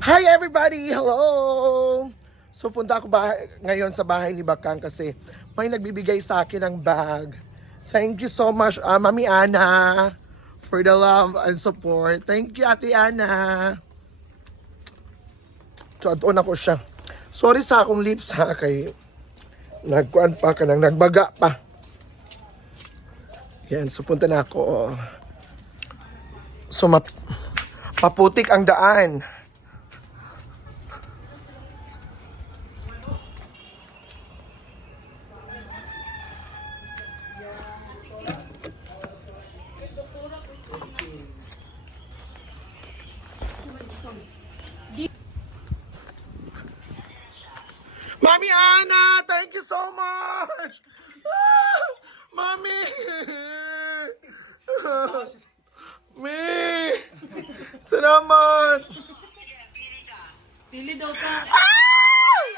Hi everybody! Hello! So punta ako ngayon sa bahay ni Bakang kasi may nagbibigay sa akin ng bag. Thank you so much, Mami Ana, for the love and support. Thank you, Ate Ana. So, adoon ako siya. Sorry sa akong lips ha, kay nagkuan pa ka nang nagbaga pa. Yan, so punta na ako. So, maputik ang daan. Mami Ana, thank you so much! Ah, Mami! Mi! Salamat! Pili daw ka. Ay!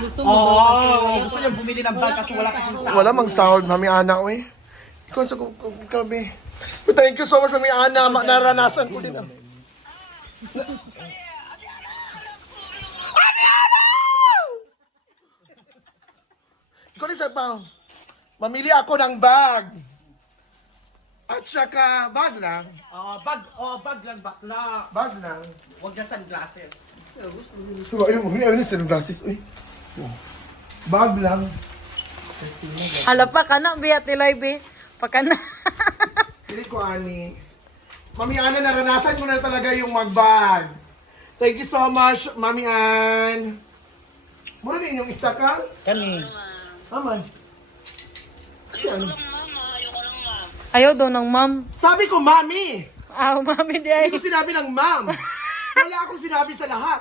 Gusto mo Oo, daw gusto niya bumili ng bag kasi wala kasing sa. Wala mang sound, Mami Ana, uy. Ikaw sa kami. But thank you so much, Mami Ana. Naranasan ko din. Mami Ana! Ikaw din sa pa. Mamili ako ng bag. At saka, bag lang. Bag lang bakla. Bag lang. Huwag na sunglasses. So, ayun, ayun yung sunglasses, uy. Bag lang. Hala pa ka na, biya tilay, bi. Pa ka na. Hindi ko, Ani. Mami Ana, naranasan ko na talaga yung magbag. Thank you so much, Mami Ann. Mura din yung isa ka? Kani. Aman. Kasi ano? Ayaw daw ng ma'am. Sabi ko, Mami! Ah, mami di ay. Hindi ko sinabi ng ma'am. Wala akong sinabi sa lahat.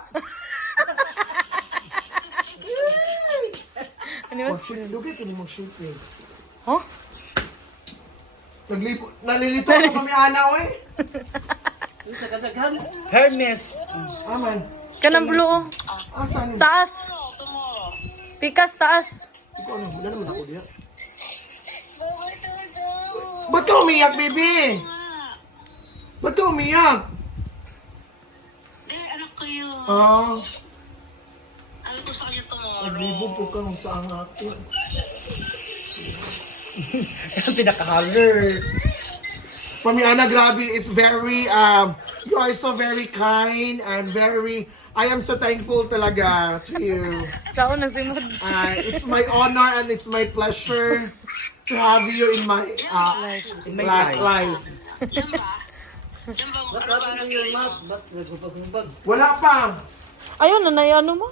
Ano ba? Lugay ka ni mag-shoot eh. Huh? Nalilito ako, Mami Ana, oy. Hermes. Aman. Kanang blue. Asan? Taas. Pikas, taas. Ikaw ano, wala naman ako diya. Ba't ka umiyak, baby? Ba't ka umiyak? Anak ko yun. Ah, Ano ko sa kanya tomorrow? naglibog ko ka sa ang akin. Pinaka-haller. Mami Ana, grabe, is very, you are so very kind and very, I am so thankful talaga to you. Sao na simod. It's my honor and it's my pleasure to have you in my In my life. Yan ba? Yan ba? Ano ba? Wala pa. Ayaw na na ano mo.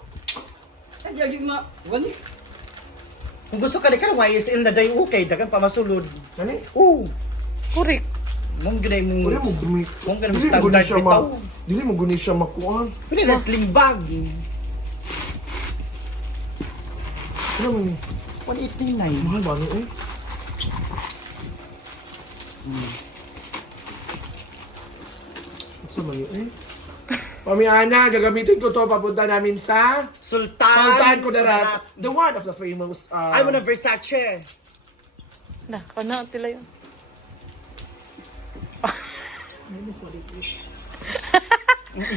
Kung gusto ka ka YSL na day okay, dagan pa masulod. Ano? Oo. Kurik. Mong ganay mong Wala mo gumi. mong ganay mong standard bitaw. Dili mo guni siya makuha. Pwede na sling bag. Ano mo ni? 189. Mahal ba ano eh? Sa mayo eh? Mami Ana, gagamitin ko to papunta namin sa Sultan Kudarat. The one of the famous I want a Versace. Na, kana tilay.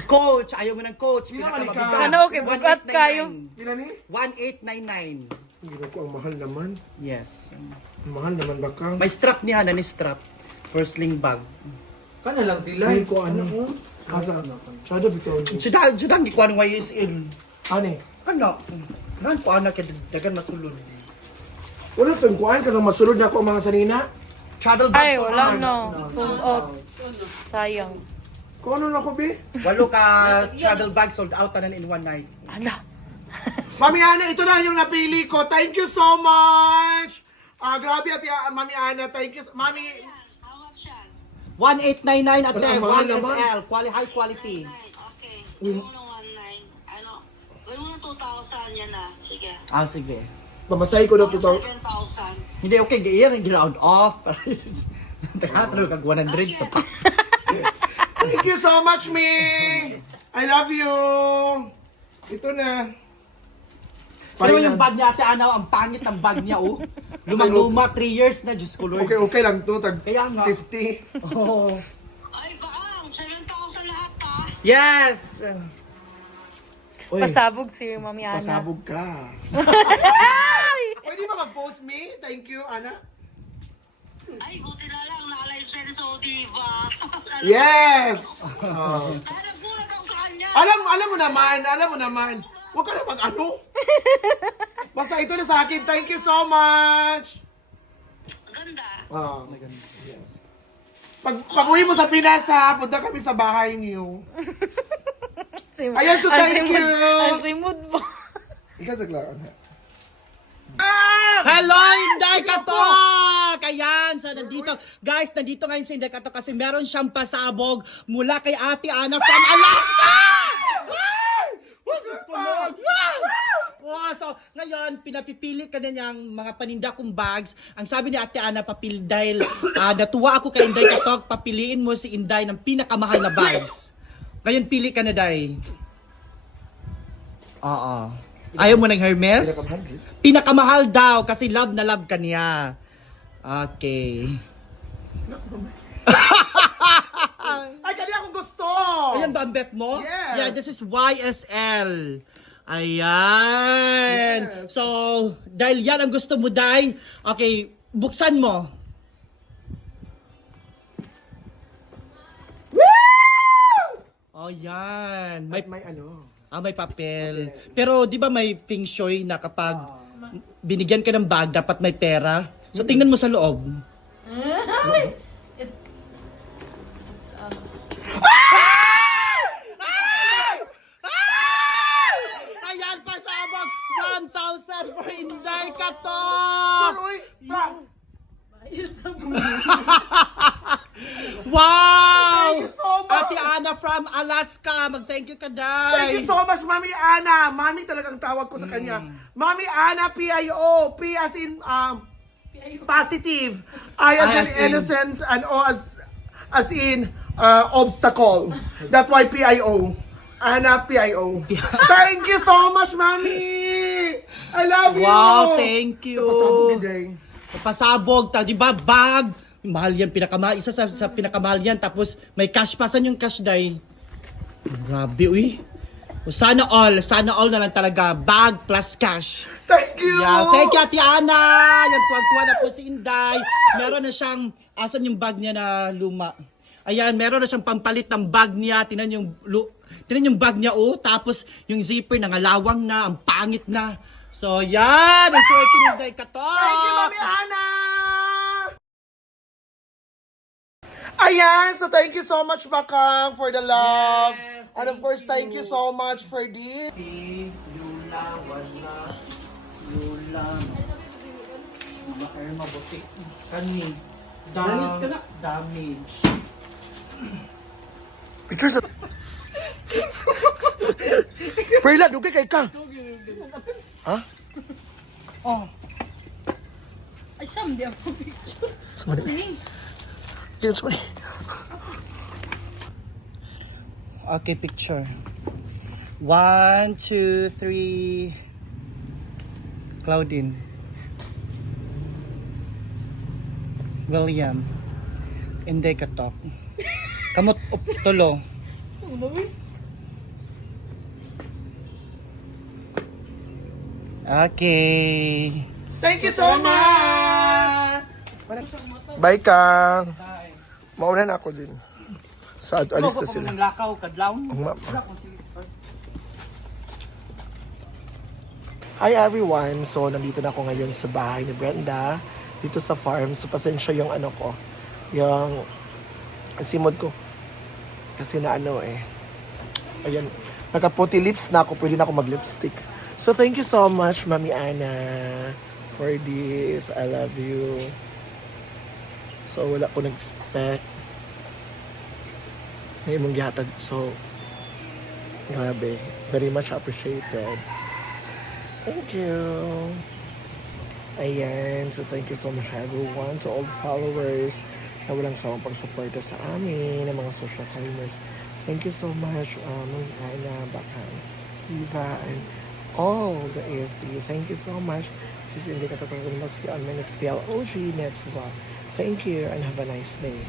Coach, ayaw mo ng coach. Sino Pinakamabigat. ka? Ano, okay, bugat kayo. Ilan ni? 1899. Hindi ko ang mahal naman. Yes. Ang mahal naman bakang. May strap niya na ni strap. For sling bag. Kana lang tilay. Hindi ko ano. Asa? Sada bitaw ni. Judang di ko anong YSL. Ani? Ano? Nan ko anak kay dagan masulod. Wala tong kuan ka nang masulod na ako ang mga sanina. Travel bag. Ay, wala no. Sold out. Sayang. Kung ano na ko be? Walo ka travel bag sold out tanan in one night. Hala. Mami Ana, ito na yung napili ko. Thank you so much! Grabe ate, Mami Ana, thank you. Mami, How much yan? 1899 at Wala, the mahal naman. YSL. High quality. Okay. Gawin mo ng 19. Ano? Gawin mo ng 2,000 yan na. Sige. Ah, sige. pamasahe ko daw po to. 7,000. Hindi, okay. Gaiyan, round off. Takatro kag 100 sa pa. Thank you so much, me! I love you! Ito na. Pero yung bag niya, ate Anaw, ang pangit ng bag niya, oh. Lumang-luma, 3 years na, Diyos ko Lord. Okay lang to. Tag Kaya nga. 50. Oh. Ay, baka, 7,000 lahat ha. Yes! Uy, Pasabog si Mami Ana. pasabog ka. Pwede ba mag-post me? Thank you, Ana. Ay, buti na lang, naka-live sa'yo sa Odiva. Yes! Kaya nagbulag ako sa kanya. Alam mo naman. Huwag ka na mag-ano. Basta ito na sa akin. Thank you so much. Ang ganda. Oh, my God. Yes. Pag-uwi mo sa Pinas ha, punta kami sa bahay niyo. Ayan, so thank you. Ang simod mo. Ikaw sa klaan ha. Hello, Inday Katok! Ayan, so nandito, guys, nandito ngayon si Inday Katok kasi meron siyang pasabog mula kay Ate Ana from Alaska! Wow, so ngayon, pinapipili ka na niyang mga paninda kong bags. Ang sabi ni Ate Ana, dahil natuwa ako kay Inday Katok, papiliin mo si Inday ng pinakamahal na bags. Ngayon, pili ka na, Day. Oo. Ayaw mo ng Hermes? Pinakamahal daw kasi love na love ka niya. Okay. Ay, kanya akong gusto! Ayan ba ang bet mo? Yes. Yeah, this is YSL. Ayan. Yes. So, dahil yan ang gusto mo, Day, okay, buksan mo. Oh, yan. May ano. May papel. Pero, di ba may feng shui na kapag binigyan ka ng bag, dapat may pera? So, tingnan mo sa loob. Ayan, pasabog! 1,000 for Inday Katok! Uy, bang! Wow! Thank you so much! Ate Ana from Alaska, mag-thank you ka, Day. Thank you so much, Mami Ana. Mami talagang tawag ko sa kanya. Mami Ana, PIO. P as in positive. I as in innocent, and O as in obstacle. That's why PIO. Ana, PIO. Thank you so much, Mami. I love you. Wow, thank you. Napasabog ni Jay. Pasabog, di ba? Bag. Mahal yan, pinakamahal. Isa sa pinakamahal yan. Tapos may cash pa. Saan yung cash, Day? Grabe, uy. Sana all na lang talaga. Bag plus cash. Thank you. Yeah, thank you, Ate Ana. Yan, tuwag-tuwa na po si Inday. Meron na siyang, asan yung bag niya na luma? Ayan, meron na siyang pampalit ng bag niya. Tinan yung bag niya, oh. Tapos yung zipper, nangalawang na, ang pangit na. So, yan. Ang swerte ni Inday Katok. Thank you, Mami Ana. Ayan, so thank you so much, Bakang, for the love. Yes, and of course, thank you so much for this. Yula, wala. Yula. Makaya mabuti. Kani. Damage. Pictures of... Perla, dugay kay Kang. Ha? Oh. Ay, siyam, di ako picture. Sumali. Yan, sumali. Okay, picture. 1, 2, 3. Claudine. William. Inday Katok. Kamot tulo. Okay. Thank you so much! Bye, Kang. Mauna na ako din. Sa alis na sila. Lakaw, kadlaw. Hi everyone! So, nandito na ako ngayon sa bahay ni Brenda. Dito sa farm. So, pasensya yung ano ko. Yung simod ko. Kasi na ano eh. Ayan. Nakaputi lips na ako. Pwede na ako mag-lipstick. So, thank you so much, Mami Ana, for this. I love you. So, wala ko nag-expect na imong gihatag. So, grabe. Very much appreciated. Thank you. Ayan. So, thank you so much everyone. To all the followers na walang sawang pagsuporta sa amin, ng mga social climbers. Thank you so much, Mami Ana, Bakang, Eva, and all the ASC. Thank you so much. This is Cindy Katapang. See you on my next VLOG next vlog. Thank you and have a nice day.